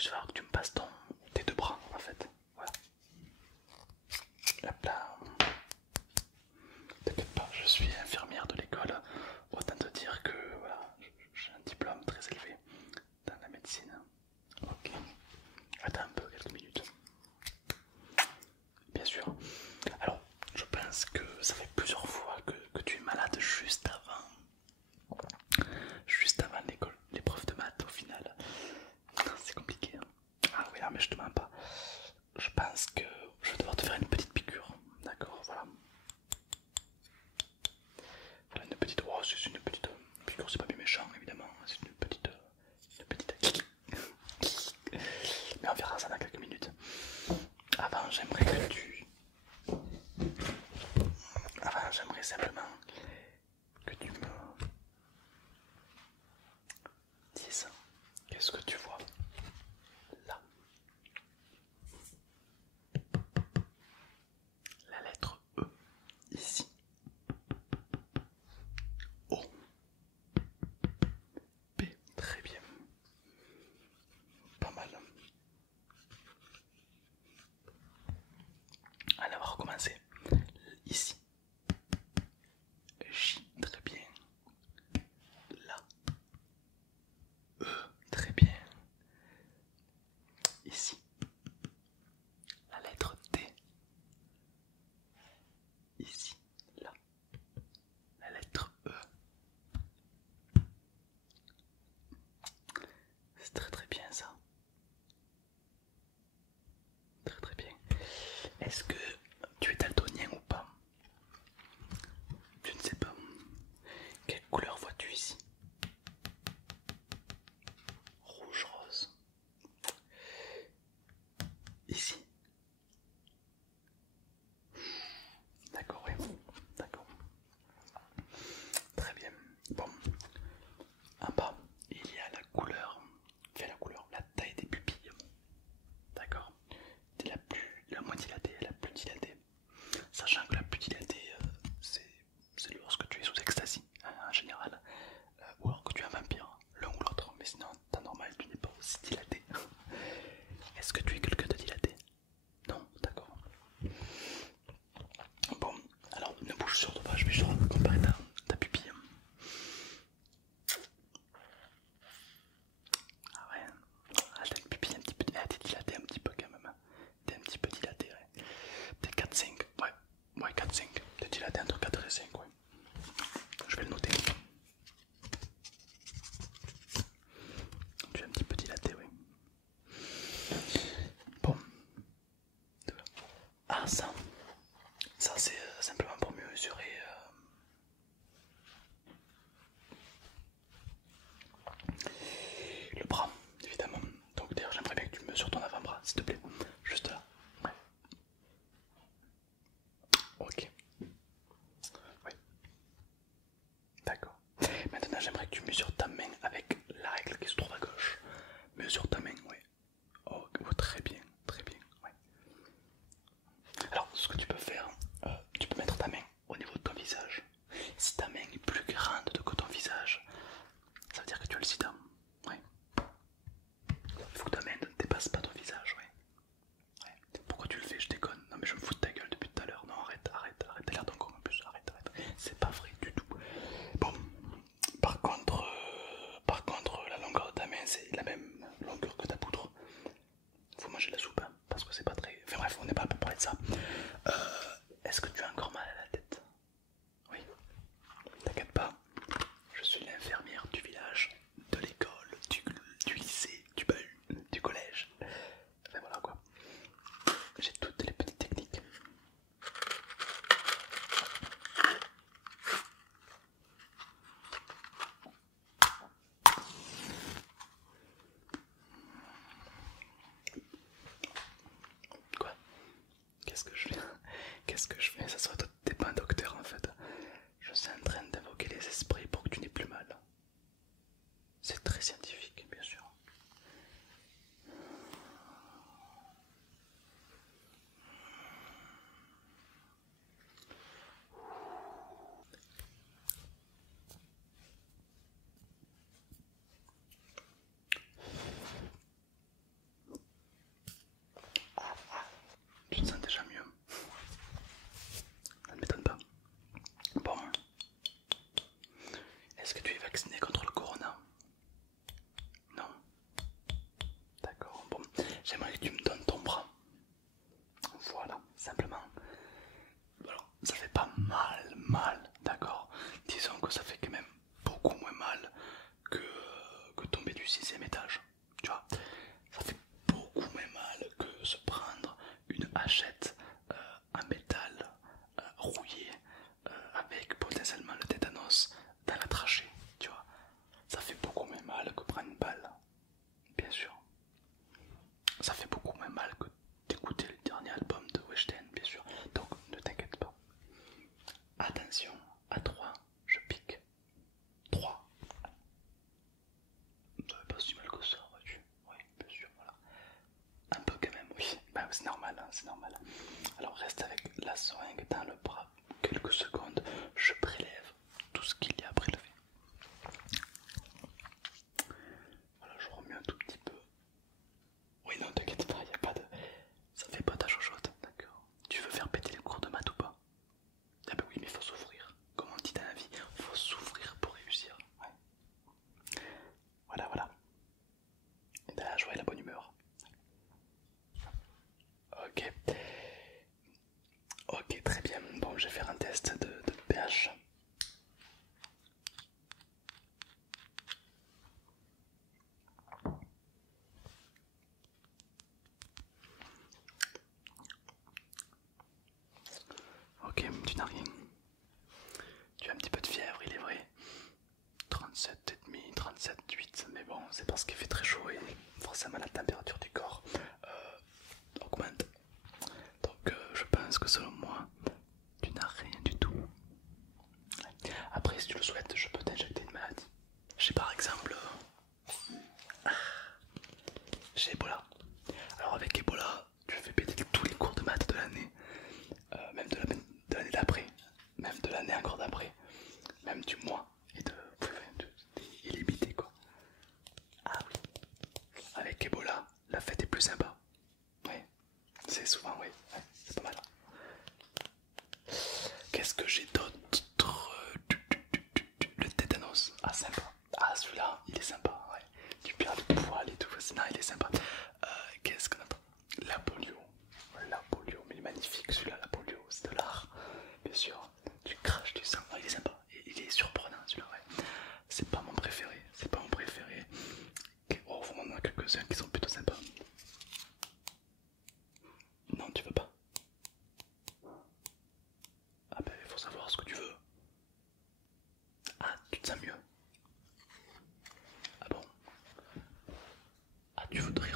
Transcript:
juste falloir que tu me passes tes deux bras en fait. Voilà. Hop là. T'inquiète pas, je suis infirmière de l'école. Autant te dire que voilà, j'ai un diplôme très élevé dans la médecine. Ok. Attends un peu, quelques minutes. Bien sûr. Alors, je pense que ça fait plusieurs fois que tu es malade juste avant l'école, l'épreuve de maths au final. C'est compliqué. Hein. Ah oui, là, mais je te mens pas. Je pense que je vais devoir te faire une petite piqûre. D'accord, voilà. Voilà une petite. Oh, c'est une petite piqûre, c'est pas bien méchant évidemment. C'est une petite. Une petite. Mais on verra ça dans quelques minutes. Avant, j'aimerais que tu. Avant, j'aimerais simplement que tu me dises qu'est-ce que tu vois là. La lettre E ici. O. P. Très bien. Pas mal. Allez, on va recommencer. Ici. J. Très bien. Là. E. Très bien. Ici. La lettre T. Ici. Là. La lettre E. C'est très très bien ça. Très très bien. Est-ce que tu es daltonien ou pas? Je ne sais pas. Quelle couleur vois-tu ici? Rouge, rose. Ici. D'accord, oui. D'accord. Très bien. Bon. En bas, il y a la couleur. Enfin la couleur, la taille des pupilles. D'accord. C'est la moins dilatée et la plus dilatée. Sachant que la plus dilatée, c'est lorsque tu es sous ecstasy, hein, en général. Ou alors que tu es un vampire, l'un ou l'autre. Mais sinon, temps normal, tu n'es pas aussi dilaté. Est-ce que tu es quelqu'un de dilaté? Non, d'accord. Bon, alors ne bouge surtout pas, je vais juste comparer ta pupille. Ah ouais, ah, t'as une pupille un petit peu, ah, t'es dilaté un petit peu quand même. T'es un petit peu dilaté, ouais. T'es 4-5, ouais, 4-5. T'es dilaté entre 4 et 5, ouais. Je vais le noter. Tu es un petit peu dilaté, oui. c'est normal. Alors reste avec la seringue dans le bras quelques secondes, je prélève tout ce qu'il y a à prélever. Voilà, je remets un tout petit peu. Oui, non, t'inquiète pas, y a pas de. Ça fait pas ta chochotte, d'accord. Tu veux faire péter les cours de maths ou pas? Ah bah oui, mais faut s'ouvrir. Comme on dit dans la vie, faut s'ouvrir pour réussir. Ouais. Voilà, voilà. Et t'as la joie et la bonne humeur. Ok. Ok, très bien. Bon, je vais faire un test de pH. Ok, tu n'as rien. Tu as un petit peu de fièvre, il est vrai. 37,5, 37,8, mais bon, c'est parce qu'il fait très chaud et forcément la température du corps augmente. Donc je pense que selon moi, tu n'as rien du tout. Après, si tu le souhaites, je peux t'injecter une maladie. J'ai par exemple, j'ai Ebola. Alors avec Ebola, tu fais péter tous les cours de maths de l'année, même de l'année d'après, même de l'année encore d'après, même du mois et illimité quoi. Ah oui, avec Ebola, la fête est plus sympa. Oui, c'est souvent, oui, ouais, c'est pas mal. Qu'est-ce que j'ai d'autre? Le tétanos, ah sympa. Ah celui-là, il est sympa, ouais. Tu perds le poil et tout, non, il est sympa. Qu'est-ce qu'on a? La polio. La polio, mais il est magnifique celui-là, la polio, c'est de l'art. Bien sûr, tu craches du sang, il est sympa. Il est surprenant celui-là, ouais. C'est pas mon préféré, c'est pas mon préféré. Oh, on en a quelques-uns qui sont plutôt sympas. Non, tu veux pas? Ah ben, il faut savoir ce que tu veux. Ah, tu te sens mieux? Ah bon? Ah, tu voudrais